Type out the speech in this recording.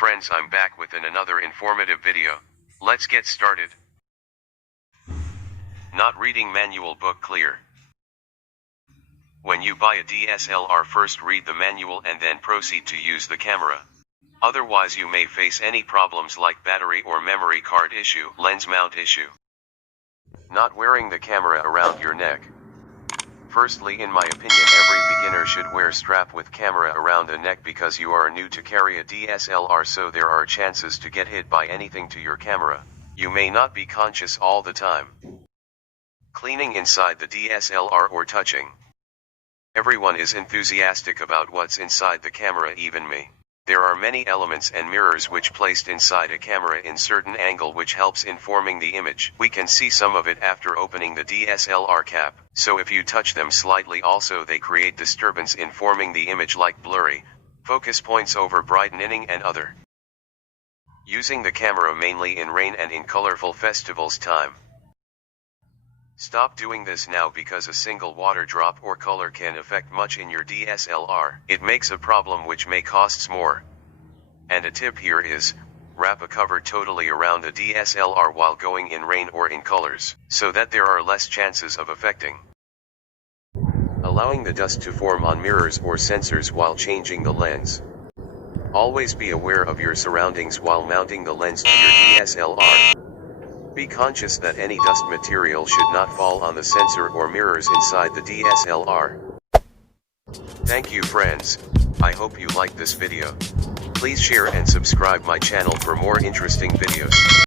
friends, I'm back with another informative video. Let's get started. Not reading manual book clear. When you buy a DSLR, first read the manual and then proceed to use the camera. Otherwise you may face any problems like battery or memory card issue, lens mount issue. Not wearing the camera around your neck. Firstly, in my opinion, every beginner should wear strap with camera around the neck because you are new to carry a DSLR, so there are chances to get hit by anything to your camera. You may not be conscious all the time. Cleaning inside the DSLR or touching. Everyone is enthusiastic about what's inside the camera, even me. There are many elements and mirrors which placed inside a camera in certain angle which helps in forming the image. We can see some of it after opening the DSLR cap, so if you touch them slightly also they create disturbance in forming the image, like blurry, focus points over brightening and other. Using the camera mainly in rain and in colorful festivals time. Stop doing this now because a single water drop or color can affect much in your DSLR. It makes a problem which may costs more. And a tip here is, wrap a cover totally around the DSLR while going in rain or in colors, so that there are less chances of affecting. Allowing the dust to form on mirrors or sensors while changing the lens. Always be aware of your surroundings while mounting the lens to your DSLR. Be conscious that any dust material should not fall on the sensor or mirrors inside the DSLR. Thank you friends, I hope you liked this video. Please share and subscribe my channel for more interesting videos.